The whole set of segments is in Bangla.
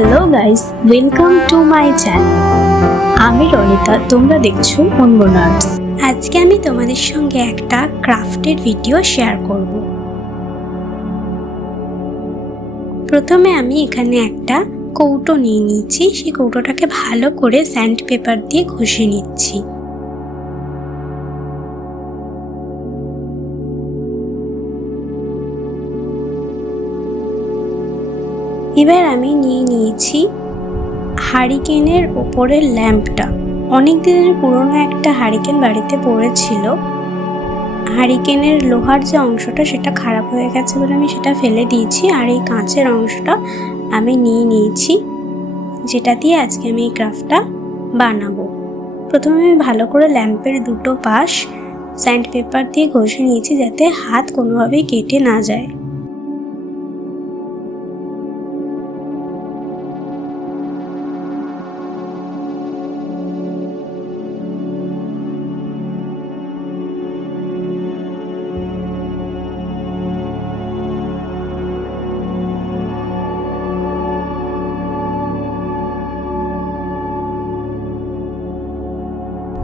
Hello guys, welcome to my channel. আমি রনিতা, তোমরা দেখছো unmonarts। আজকে আমি তোমাদের সঙ্গে একটা ক্রাফটের ভিডিও শেয়ার করব। প্রথমে আমি এখানে একটা কৌটো নিয়ে নিয়েছি। সেই কৌটোটাকে ভালো করে স্যান্ড পেপার দিয়ে ঘষে নিচ্ছি। এবার আমি নিয়ে নিয়েছি হারিকেনের ওপরের ল্যাম্পটা। অনেক দিনের পুরনো একটা হারিকেন বাড়িতে পড়েছিল। হারিকেনের লোহার যে অংশটা সেটা খারাপ হয়ে গেছে বলে আমি সেটা ফেলে দিয়েছি, আর এই কাঁচের অংশটা আমি নিয়ে নিয়েছি, যেটা দিয়ে আজকে আমি এই ক্রাফটটা বানাবো। প্রথমে আমি ভালো করে ল্যাম্পের দুটো পাশ স্যান্ড পেপার দিয়ে ঘষে নিয়েছি, যাতে হাত কোনোভাবেই কেটে না যায়।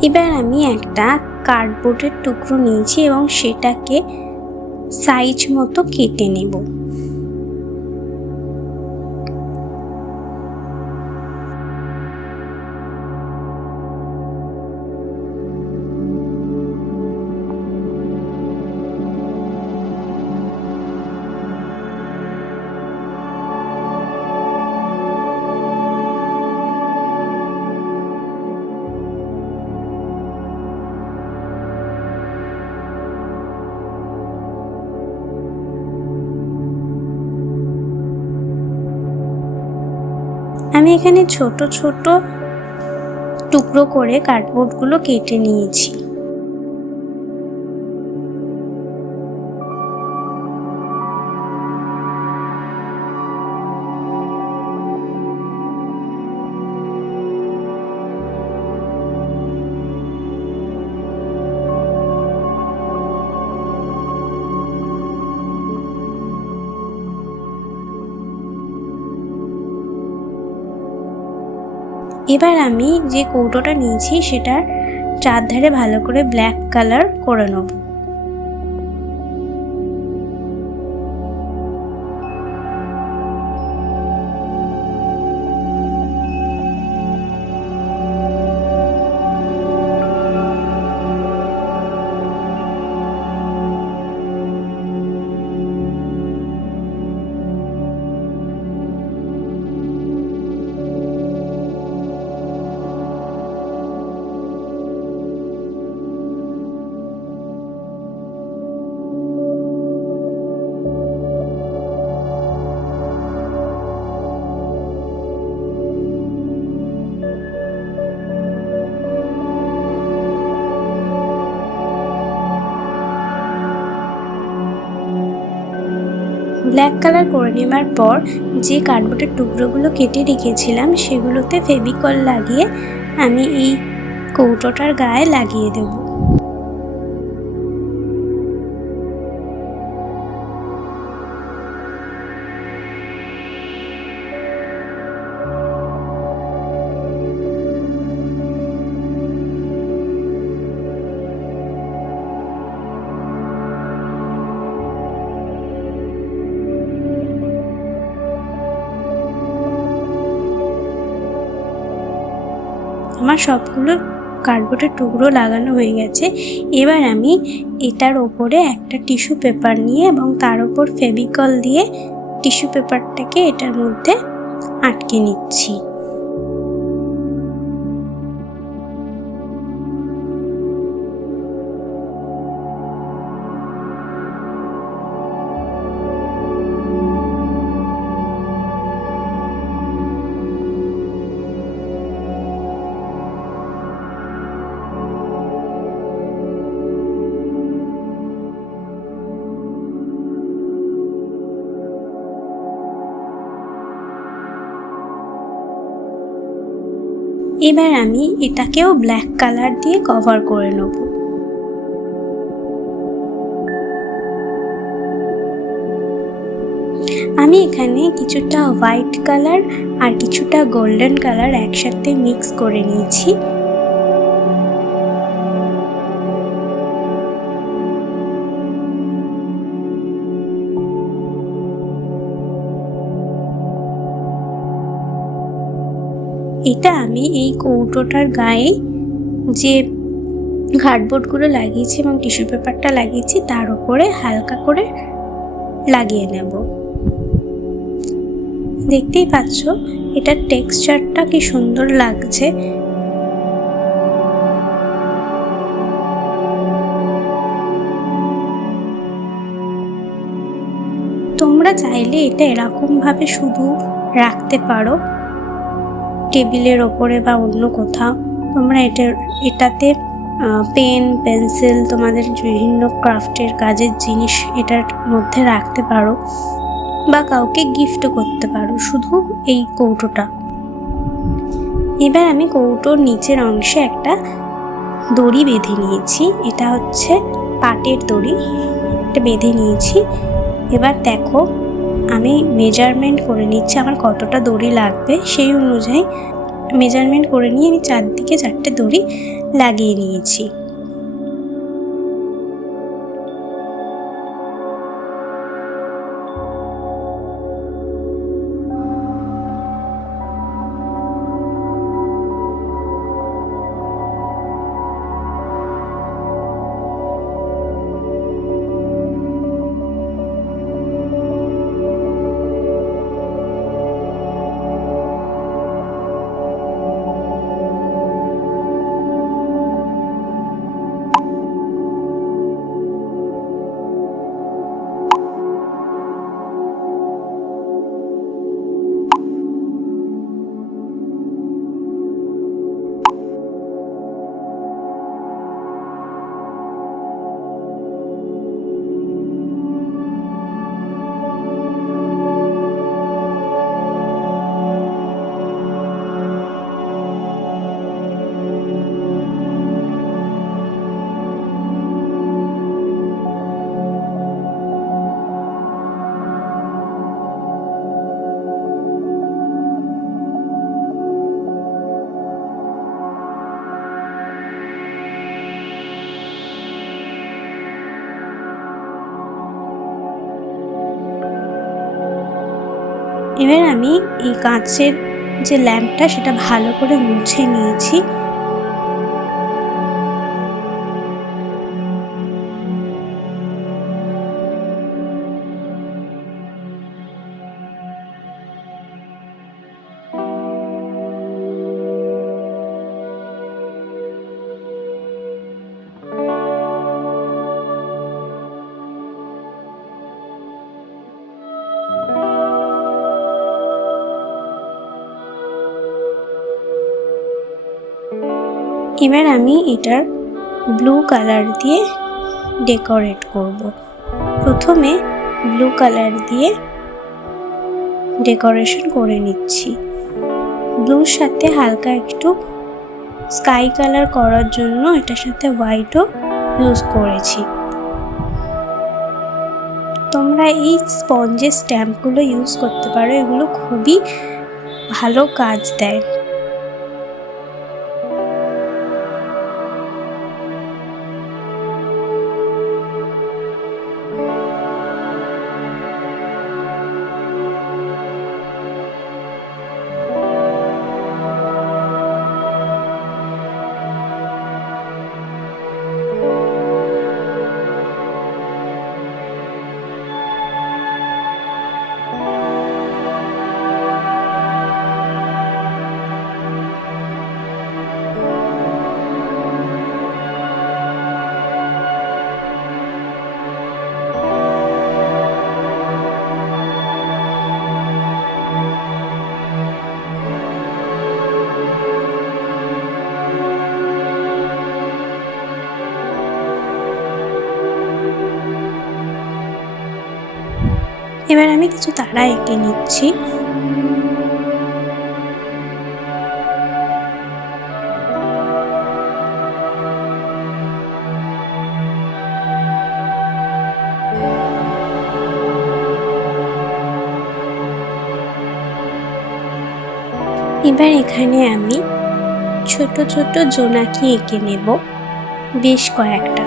এবার আমি একটা কার্ডবোর্ডের টুকরো নিয়েছি এবং সেটাকে সাইজ মতো কেটে নেব। আমি এখানে ছোট ছোট টুকরো করে কার্ডবোর্ডগুলো কেটে নিয়েছি। এবার আমি যে কৌটোটা নিয়েছি সেটার চারধারে ভালো করে ব্ল্যাক কালার করে নেব। ব্ল্যাক কালার করে নেবার পর যে কার্ডবোর্ডের টুকরোগুলো কেটে রেখেছিলাম সেগুলোতে ফেভিকল লাগিয়ে আমি এই কৌটোটার গায়ে লাগিয়ে দেব। আমার সবগুলো কার্ডবোর্ডের টুকরো লাগানো হয়ে গেছে। এবার আমি এটার ওপরে একটা টিস্যু পেপার নিয়ে এবং তার উপর ফেভিকল দিয়ে টিস্যু পেপারটাকে এটার মধ্যে আটকে নিচ্ছি। এবার আমি এটাকেও ব্ল্যাক কালার দিয়ে কভার করে নেব। আমি আমি এখানে কিছুটা হোয়াইট কালার আর কিছুটা গোল্ডেন কালার একসাথে মিক্স করে নিয়েছি। এটা আমি এই কৌটোটার গায়ে যে কার্ডবোর্ডগুলো লাগিয়েছি এবং টিস্যু পেপারটা লাগিয়েছি তার উপরে হালকা করে লাগিয়ে নেব। দেখতেই পাচ্ছ এটার টেক্সচারটা কি সুন্দর লাগছে। তোমরা চাইলে এটা এরকম ভাবে শুধু রাখতে পারো টেবিলের ওপরে বা অন্য কোথাও। তোমরা এটাতে পেন পেন্সিল তোমাদের বিভিন্ন ক্রাফটের কাজের জিনিস এটার মধ্যে রাখতে পারো বা কাউকে গিফটও করতে পারো শুধু এই কৌটোটা। এবার আমি কৌটোর নিচের অংশে একটা দড়ি বেঁধে নিয়েছি। এটা হচ্ছে পাটের দড়ি, এটা বেঁধে নিয়েছি। এবার দেখো আমি মেজারমেন্ট করে নিচ্ছি আমার কতটা দড়ি লাগবে, সেই অনুযায়ী মেজারমেন্ট করে নিয়ে আমি চারদিকে 4টে দড়ি লাগিয়ে নিয়েছি। এবার আমি এই কাঁচের যে ল্যাম্পটা সেটা ভালো করে মুছে নিয়েছি। এবার আমি এটার ব্লু কালার দিয়ে ডেকোরেট করব। প্রথমে ব্লু কালার দিয়ে ডেকোরেশন করে নিচ্ছি। ব্লুর সাথে হালকা একটু স্কাই কালার করার জন্য এটার সাথে হোয়াইটও ইউজ করেছি। তোমরা এই স্পঞ্জের স্ট্যাম্পগুলো ইউজ করতে পারো, এগুলো খুবই ভালো কাজ দেয়। এবার আমি কিছু তারা এঁকে নিচ্ছি। এবার এখানে আমি ছোট ছোট জোনাকি এঁকে নেব, বেশ কয়েকটা।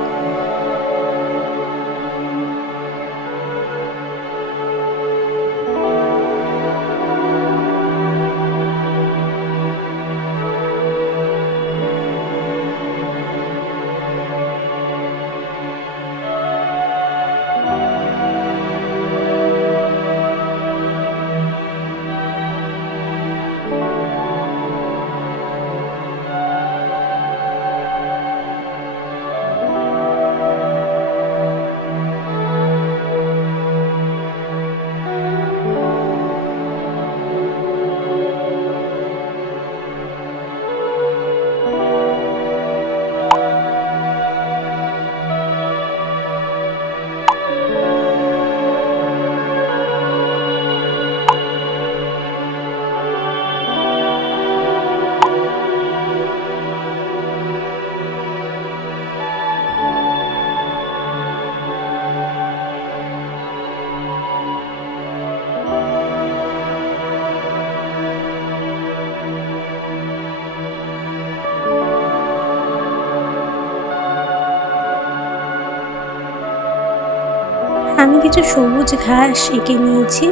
আমি কিছু সবুজ ঘাস এঁকে নিয়েছি।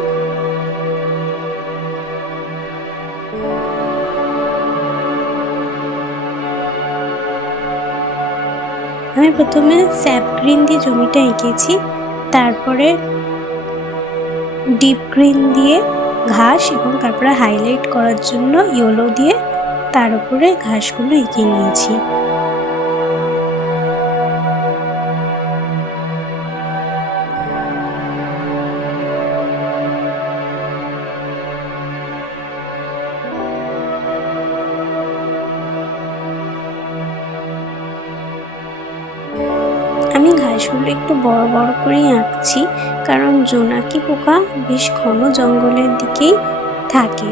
আমি প্রথমে স্যাপ গ্রিন দিয়ে জমিটা এঁকেছি, তারপরে ডিপ গ্রিন দিয়ে ঘাস এবং তারপরে হাইলাইট করার জন্য ইয়েলো দিয়ে তার উপরে ঘাসগুলো এঁকে নিয়েছি। আমি ঘাসগুলো একটু বড় বড় করেই আঁকছি, কারণ জোনাকি পোকা বেশ ঘন জঙ্গলের দিকেই থাকে।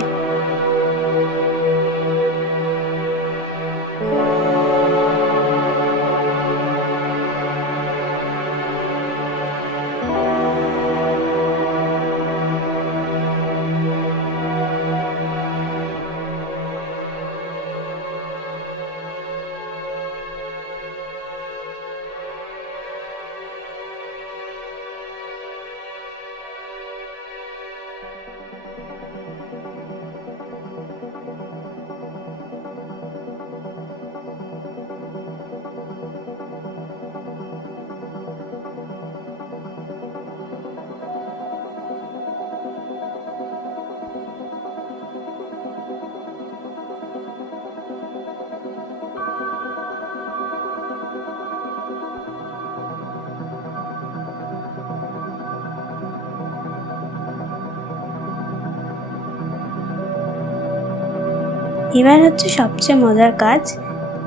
এবার হচ্ছে সবচেয়ে মজার কাজ,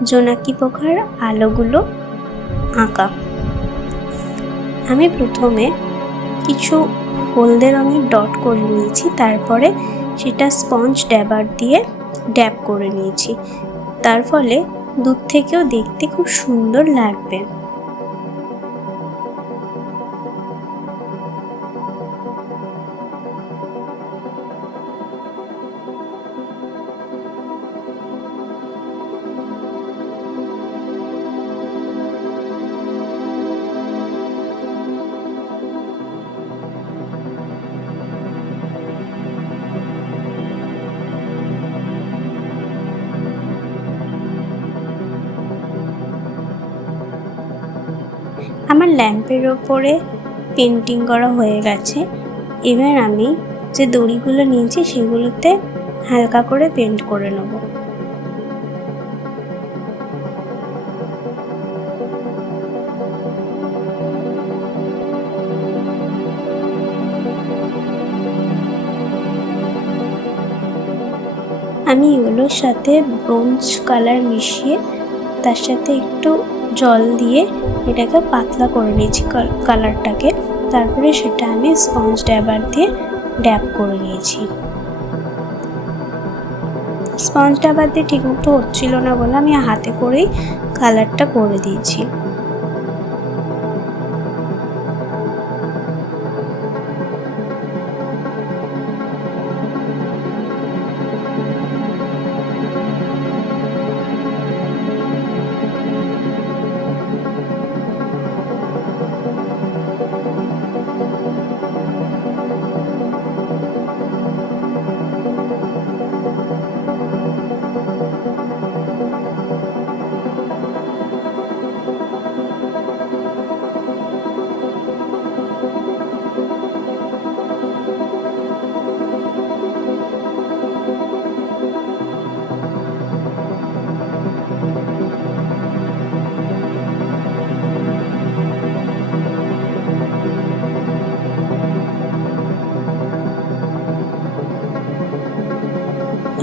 জোনাকি পোকার আলোগুলো আঁকা। আমি প্রথমে কিছু হলদে রঙের ডট করে নিয়েছি, তারপরে সেটা স্পঞ্জ ড্যাবার দিয়ে ড্যাব করে নিয়েছি। তার ফলে দূর থেকেও দেখতে খুব সুন্দর লাগবে। আমার ল্যাম্পের ওপরে পেন্টিং করা হয়ে গেছে। এবার আমি যে দড়িগুলো নিয়েছি সেগুলোতে হালকা করে পেন্ট করে নেব। আমি ইয়েলোর সাথে ব্রোঞ্জ কালার মিশিয়ে তার সাথে একটু জল দিয়ে এটাকে পাতলা করে নিয়েছি কালারটাকে। তারপরে সেটা আমি স্পঞ্জ ড্যাবার দিয়ে ড্যাব করে নিয়েছি। স্পঞ্জ ড্যাবার দিয়ে ঠিকমতো হচ্ছিল না বলে আমি হাতে করেই কালারটা করে দিয়েছি।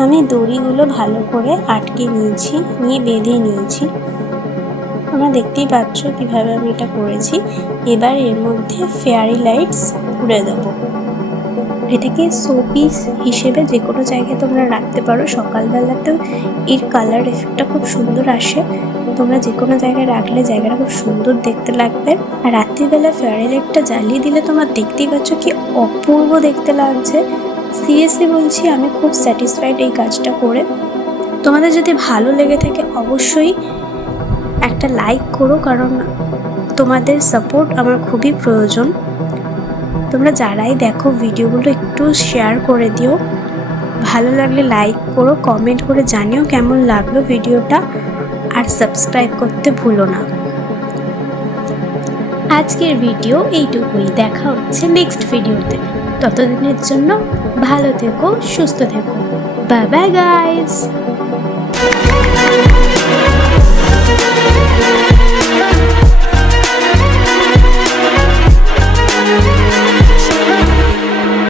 আমি দড়িগুলো ভালো করে আটকে নিয়েছি, নিয়ে বেঁধে নিয়েছি। তোমরা দেখতেই পাচ্ছ কিভাবে আমি এটা করেছি। এবার এর মধ্যে ফেয়ারি লাইটস পুড়ে দেবো। এটাকে শোপিস হিসেবে যে কোনো জায়গায় তোমরা রাখতে পারো। সকালবেলাতেও এর কালার এফেক্টটা খুব সুন্দর আসে। তোমরা যে কোনো জায়গায় রাখলে জায়গাটা খুব সুন্দর দেখতে লাগবে। আর রাত্রিবেলা ফেয়ারি লাইটটা জ্বালিয়ে দিলে তোমরা দেখতেই পাচ্ছ কি অপূর্ব দেখতে লাগছে। সিরিয়াসলি বলছি, আমি খুব স্যাটিসফাইড এই কাজটা করে। তোমাদের যদি ভালো লেগে থাকে অবশ্যই একটা লাইক করো, কারণ তোমাদের সাপোর্ট আমার খুবই প্রয়োজন। তোমরা যারাই দেখো ভিডিওগুলো একটু শেয়ার করে দিও, ভালো লাগলে লাইক করো, কমেন্ট করে জানিও কেমন লাগলো ভিডিওটা, আর সাবস্ক্রাইব করতে ভুলো না। আজকের ভিডিও এইটুকুই, দেখা হচ্ছে নেক্সট ভিডিওতে। ততদিনের জন্য ভালো থেকো, সুস্থ থেকো, বাই বাই গাইস।